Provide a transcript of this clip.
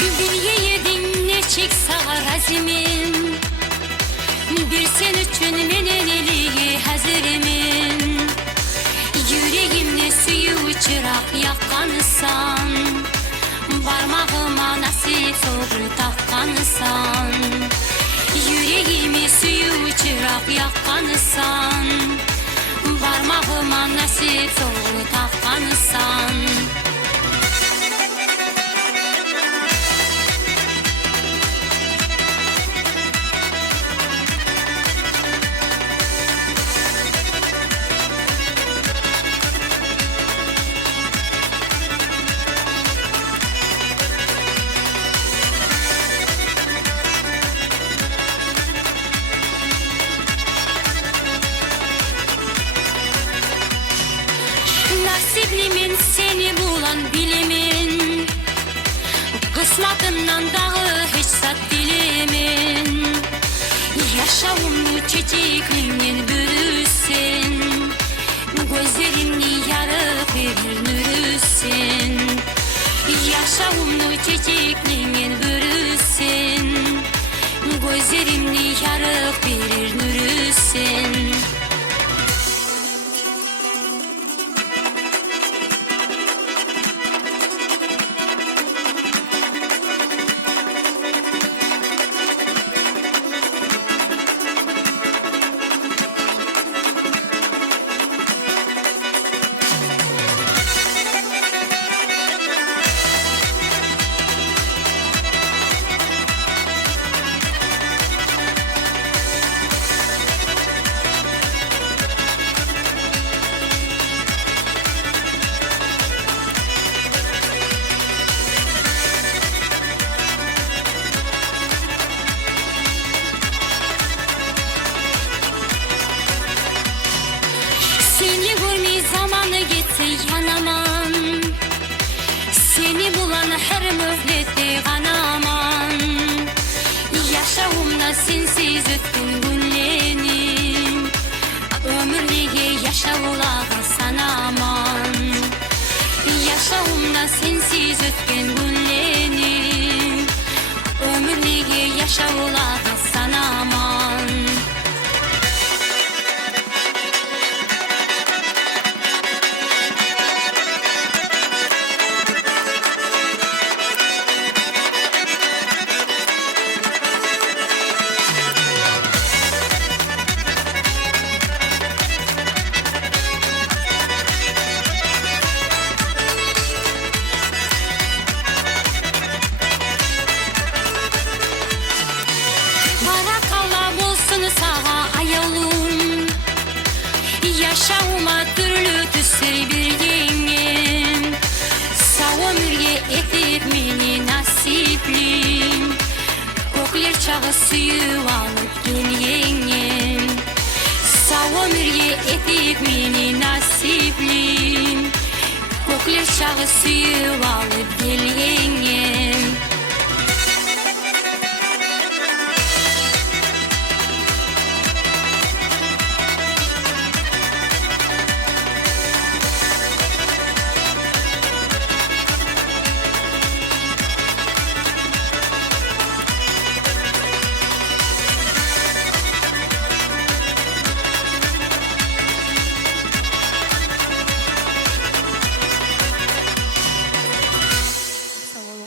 Bir yedin ne çıksa razimim, bir sen üçün menen eliyi hazırımın. Yüreğimde suyu çırak yakkansan, parmağıma nasip olur takkansan. Yüreğimi suyu çırak yakkansan, parmağıma nasip olur takkansan. Nasiblimin seni bulan bilimin, kısmatımdan dağı hiç sat dilimin. Yaşamımı çiçekliğinin bürüsün, gözlerimni yarıp verir nürüsün. Yaşamımı çiçekliğinin bürüsün, gözlerimni yarıp verir nürüsün. Seni görmeyi zamanı geçse yanamam, seni bulan her mühlette kanamam. Yaşamımda sensiz ötken günlerim, ömürlüğe yaşaulağa sanamam. Yaşamımda sensiz ötken günlerim, ömürlüğe yaşaulağa sanamam. Yaşağıma türlü tüsleri bir yengin, sağ ömürge etip meni nasiplim. Kokler çağı suyu alıp gel yengin, sağ ömürge etip meni nasiplim. Kokler çağı suyu alıp gel yengin.